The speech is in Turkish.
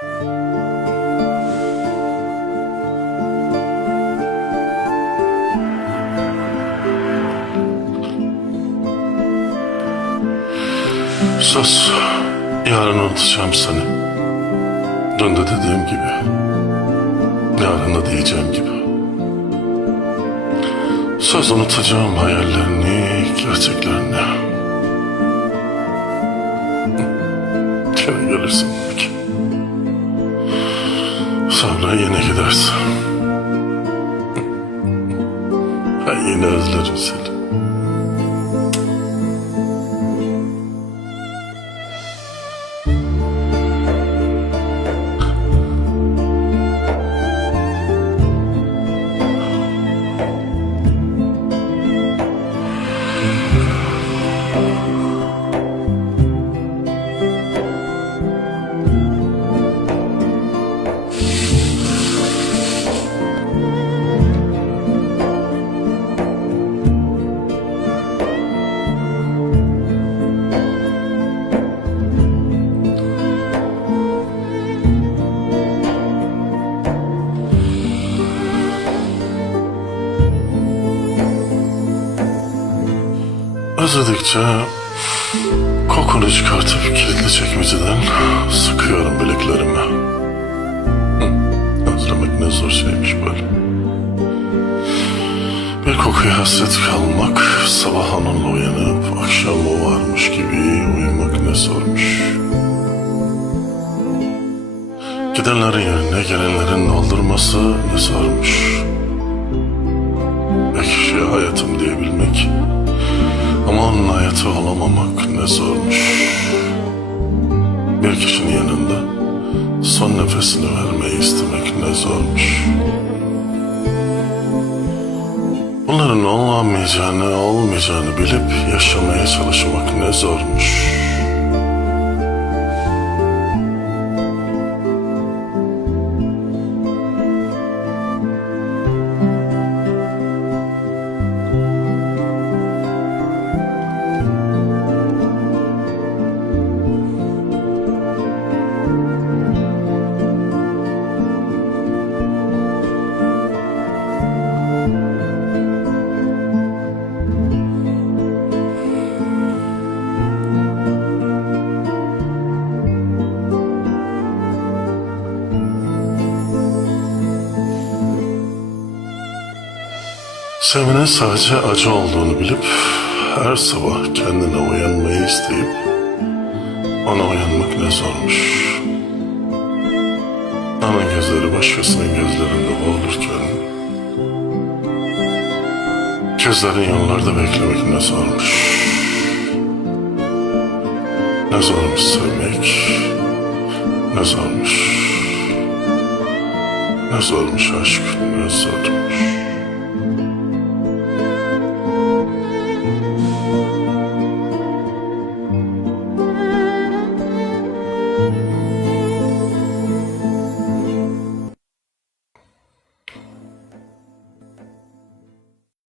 Söz, yarın unutacağım seni. Dün de dediğim gibi. Yarın da diyeceğim gibi. Söz unutacağım hayallerini, gerçeklerini. Gene gelirsin. Sonra yine gidersin. Ben yine özlerim seni. Özledikçe kokunu çıkartıp kilitli çekmeceden sıkıyorum bileklerime. Özlemek ne zor şeymiş böyle. Bir kokuya hasret kalmak, sabah onunla uyanıp akşam o varmış gibi uyumak ne zormuş. Gidenlerin yerine gelenlerin doldurması ne zormuş. Olamamak ne zormuş. Bir kişinin yanında son nefesini vermeyi istemek ne zormuş. Bunların olamayacağını, olmayacağını bilip yaşamaya çalışmak ne zormuş. Sevmenin sadece acı olduğunu bilip her sabah kendine uyanmayı isteyip ona uyanmak ne zormuş. Ana gözleri başkasının gözlerinde boğulurken gözlerin yollarda beklemek ne zormuş. Ne zormuş sevmek, ne zormuş. Ne zormuş aşk, ne zormuş.